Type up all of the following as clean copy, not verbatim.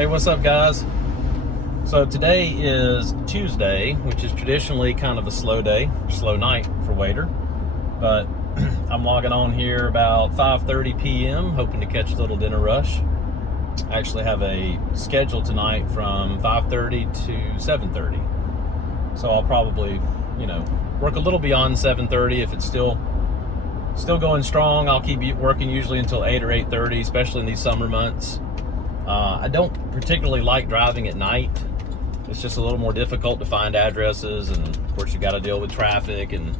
Hey, what's up, guys? So today is Tuesday, which is traditionally kind of a slow day, slow night for Waitr. But I'm logging on here about 5:30 p.m., hoping to catch a little dinner rush. I actually have a schedule tonight from 5:30 to 7:30. So I'll probably, work a little beyond 7:30 if it's still going strong. I'll keep working usually until 8 or 8:30, especially in these summer months. I don't particularly like driving at night. It's just a little more difficult to find addresses, and of course you got to deal with traffic and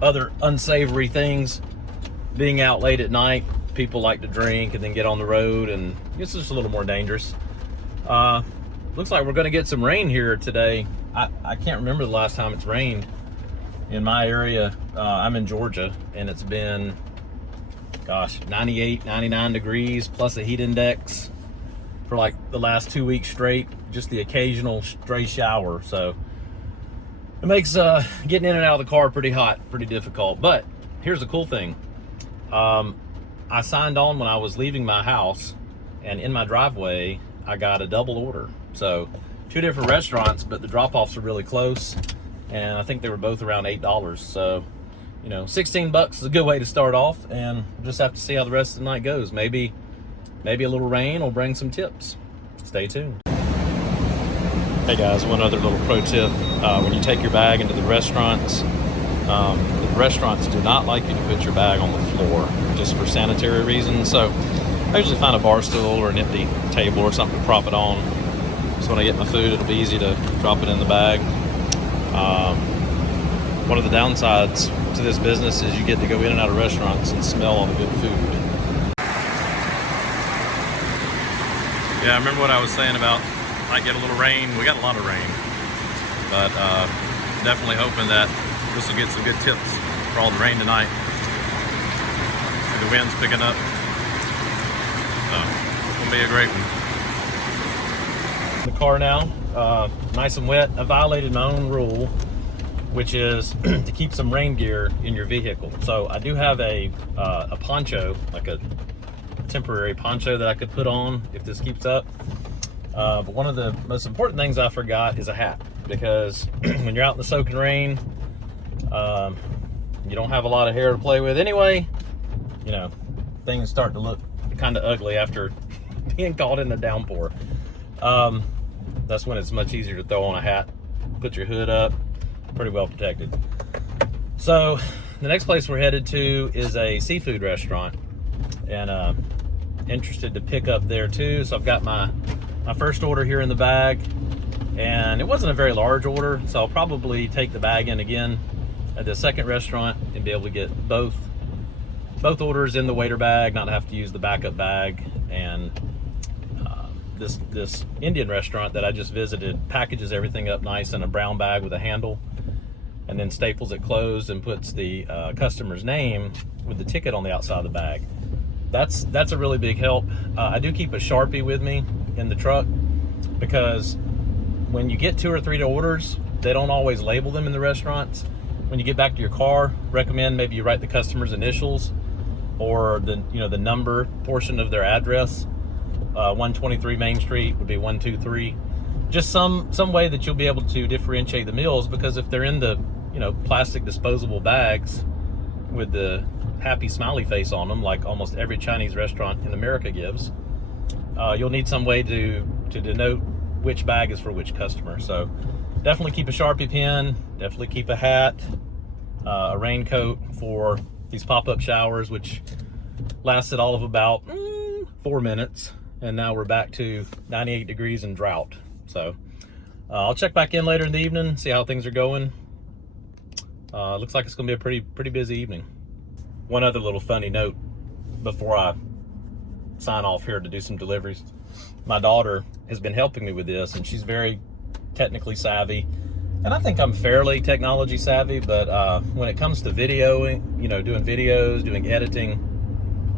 other unsavory things. Being out late at night, people like to drink and then get on the road, and it's just a little more dangerous. Looks like we're going to get some rain here today. I can't remember the last time it's rained in my area. I'm in Georgia, and it's been 98, 99 degrees plus a heat index for like the last 2 weeks straight, just the occasional stray shower. So it makes getting in and out of the car pretty hot, pretty difficult. But here's the cool thing. I signed on when I was leaving my house, and in my driveway, I got a double order. So 2 different restaurants, but the drop-offs are really close, and I think they were both around $8. So 16 bucks is a good way to start off, and we'll just have to see how the rest of the night goes. Maybe a little rain will bring some tips. Stay tuned. Hey guys, one other little pro tip. When you take your bag into the restaurants do not like you to put your bag on the floor, just for sanitary reasons. So I usually find a bar stool or an empty table or something to prop it on. So when I get my food, it'll be easy to drop it in the bag. One of the downsides to this business is you get to go in and out of restaurants and smell all the good food. Yeah, I remember what I was saying about might get a little rain. We got a lot of rain, but definitely hoping that this will get some good tips for all the rain tonight. The wind's picking up, so it's gonna be a great one. The car now, nice and wet. I violated my own rule, which is to keep some rain gear in your vehicle. So I do have a poncho, like a temporary poncho that I could put on if this keeps up. But one of the most important things I forgot is a hat, because when you're out in the soaking rain, you don't have a lot of hair to play with anyway. Things start to look kind of ugly after being caught in the downpour. That's when it's much easier to throw on a hat, put your hood up, pretty well protected. So the next place we're headed to is a seafood restaurant, and interested to pick up there too. So I've got my first order here in the bag, and it wasn't a very large order, so I'll probably take the bag in again at the second restaurant and be able to get both orders in the Waitr bag, not have to use the backup bag. And this Indian restaurant that I just visited packages everything up nice in a brown bag with a handle, and then staples it closed and puts the customer's name with the ticket on the outside of the bag. That's a really big help. I do keep a Sharpie with me in the truck, because when you get 2 or 3 orders, they don't always label them in the restaurants. When you get back to your car, recommend maybe you write the customer's initials or the number portion of their address. 123 Main Street would be 123. Just some way that you'll be able to differentiate the meals, because if they're in the plastic disposable bags with the happy smiley face on them, like almost every Chinese restaurant in America gives, you'll need some way to denote which bag is for which customer. So definitely keep a Sharpie pen, definitely keep a hat, a raincoat for these pop-up showers, which lasted all of about 4 minutes, and now we're back to 98 degrees and drought. So I'll check back in later in the evening, see how things are going. Looks like it's gonna be a pretty busy evening. One other little funny note before I sign off here to do some deliveries. My daughter has been helping me with this, and she's very technically savvy, and I think I'm fairly technology savvy, but when it comes to videoing, doing videos, doing editing,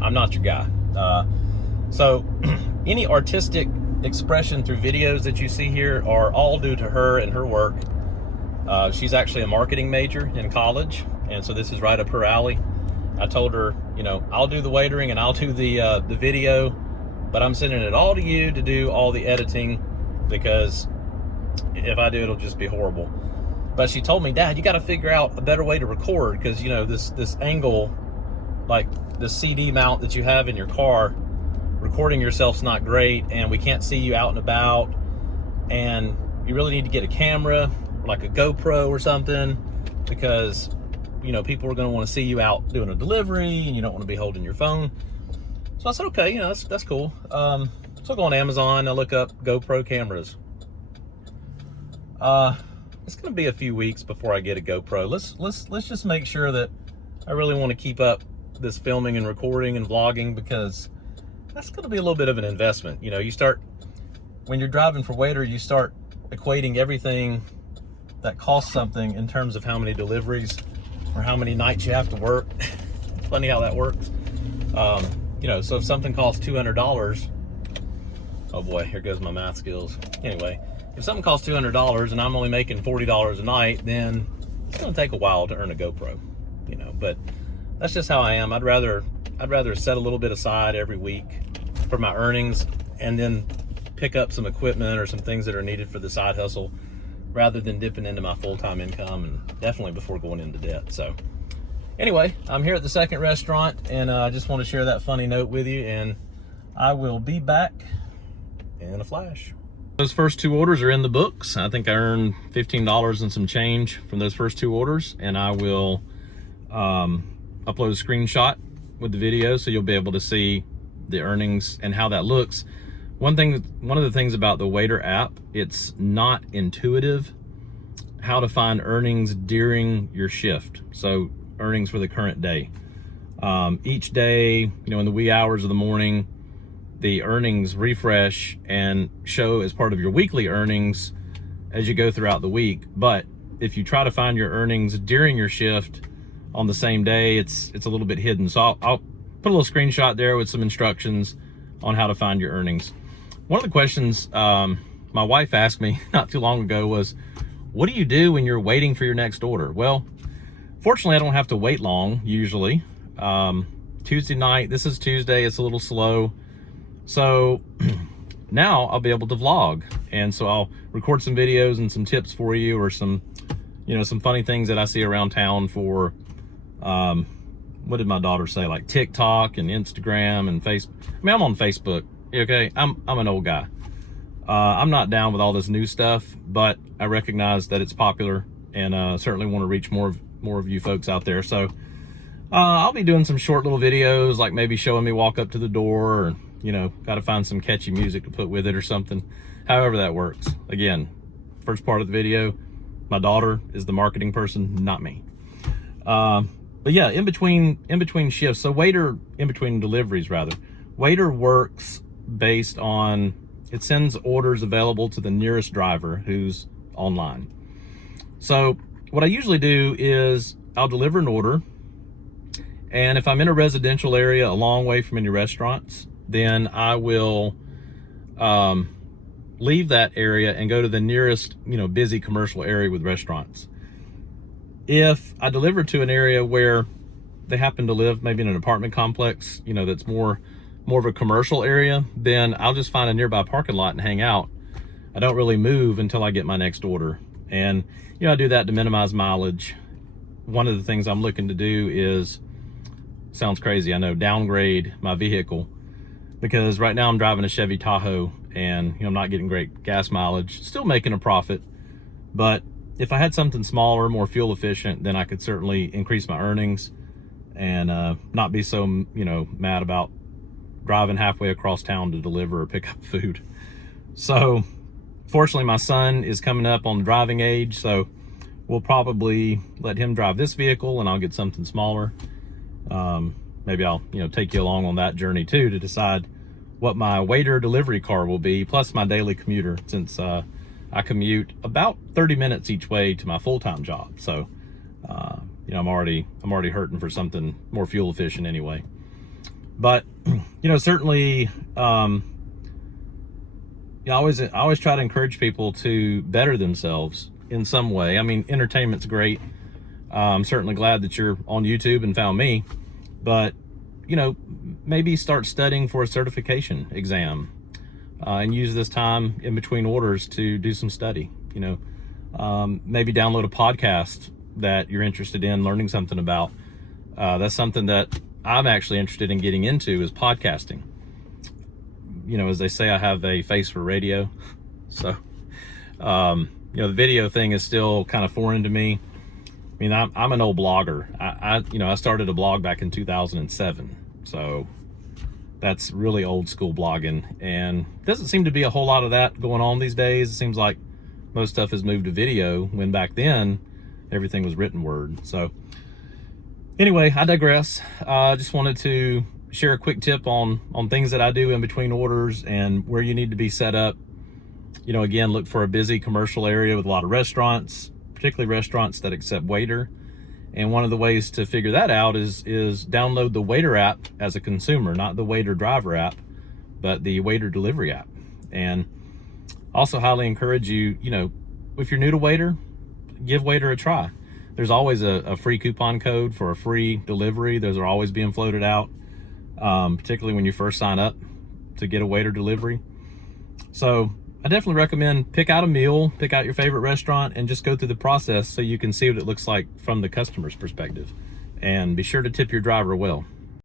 I'm not your guy. So any artistic expression through videos that you see here are all due to her and her work. She's actually a marketing major in college, and so this is right up her alley. I told her, I'll do the waitering and I'll do the video, but I'm sending it all to you to do all the editing, because if I do, it'll just be horrible. But she told me, Dad, you got to figure out a better way to record, because, you know, this angle, like the CD mount that you have in your car, recording yourself's not great, and we can't see you out and about, and you really need to get a camera, like a GoPro or something, because, you know, people are going to want to see you out doing a delivery, and you don't want to be holding your phone. So I said, okay, you know, that's cool. So I go on Amazon, I look up GoPro cameras. It's going to be a few weeks before I get a GoPro. Let's just make sure that I really want to keep up this filming and recording and vlogging, because that's going to be a little bit of an investment. You know, you start, when you're driving for Waitr, you start equating everything that costs something in terms of how many deliveries or how many nights you have to work. Funny how that works. You know, so if something costs $200, oh boy, here goes my math skills. Anyway, if something costs $200 and I'm only making $40 a night, then it's going to take a while to earn a GoPro, you know. But that's just how I am. I'd rather set a little bit aside every week for my earnings, and then pick up some equipment or some things that are needed for the side hustle, rather than dipping into my full-time income, and definitely before going into debt. So anyway, I'm here at the second restaurant, and I just want to share that funny note with you, and I will be back in a flash. Those first 2 orders are in the books. I think I earned $15 and some change from those first 2 orders, and I will upload a screenshot with the video, so you'll be able to see the earnings and how that looks. One of the things about the Waitr app, it's not intuitive how to find earnings during your shift. So earnings for the current day. Each day, you know, in the wee hours of the morning, the earnings refresh and show as part of your weekly earnings as you go throughout the week. But if you try to find your earnings during your shift on the same day, it's a little bit hidden. So I'll put a little screenshot there with some instructions on how to find your earnings. One of the questions my wife asked me not too long ago was, what do you do when you're waiting for your next order? Well, fortunately, I don't have to wait long, usually. Tuesday night, this is Tuesday, it's a little slow. So now I'll be able to vlog. And so I'll record some videos and some tips for you, or some, you know, some funny things that I see around town for, what did my daughter say? Like TikTok and Instagram and Facebook. I mean, I'm on Facebook. Okay, I'm an old guy. I'm not down with all this new stuff, but I recognize that it's popular, and certainly want to reach more of you folks out there. So I'll be doing some short little videos, like maybe showing me walk up to the door, or, you know, got to find some catchy music to put with it or something. However that works. Again, first part of the video, my daughter is the marketing person, not me. But yeah, in between shifts, so Waitr, in between deliveries rather, Waitr works based on, it sends orders available to the nearest driver who's online. So what I usually do is I'll deliver an order, and if I'm in a residential area a long way from any restaurants, then I will leave that area and go to the nearest, you know, busy commercial area with restaurants. If I deliver to an area where they happen to live maybe in an apartment complex, you know, that's more of a commercial area, then I'll just find a nearby parking lot and hang out. I don't really move until I get my next order. And, you know, I do that to minimize mileage. One of the things I'm looking to do is, sounds crazy, I know, downgrade my vehicle, because right now I'm driving a Chevy Tahoe, and, you know, I'm not getting great gas mileage, still making a profit. But if I had something smaller, more fuel efficient, then I could certainly increase my earnings and not be so, you know, mad about driving halfway across town to deliver or pick up food. So fortunately, my son is coming up on the driving age, so we'll probably let him drive this vehicle, and I'll get something smaller. Maybe I'll, you know, take you along on that journey too, to decide what my Waitr delivery car will be, plus my daily commuter, since I commute about 30 minutes each way to my full-time job. So you know, I'm already hurting for something more fuel efficient anyway. But you know, certainly, I always try to encourage people to better themselves in some way. I mean, entertainment's great. I'm certainly glad that you're on YouTube and found me, but you know, maybe start studying for a certification exam, and use this time in between orders to do some study. You know, maybe download a podcast that you're interested in learning something about. That's something that I'm actually interested in getting into, is podcasting. You know, as they say, I have a face for radio. So, you know, the video thing is still kind of foreign to me. I mean, I'm an old blogger. I started a blog back in 2007. So that's really old school blogging, and doesn't seem to be a whole lot of that going on these days. It seems like most stuff has moved to video, when back then everything was written word. So anyway, I digress. I just wanted to share a quick tip on things that I do in between orders and where you need to be set up. You know, again, look for a busy commercial area with a lot of restaurants, particularly restaurants that accept Waitr. And one of the ways to figure that out is download the Waitr app as a consumer, not the Waitr driver app, but the Waitr delivery app. And also highly encourage you, you know, if you're new to Waitr, give Waitr a try. There's always a free coupon code for a free delivery. Those are always being floated out, particularly when you first sign up to get a Waitr delivery. So I definitely recommend pick out a meal, pick out your favorite restaurant, and just go through the process so you can see what it looks like from the customer's perspective. And be sure to tip your driver well.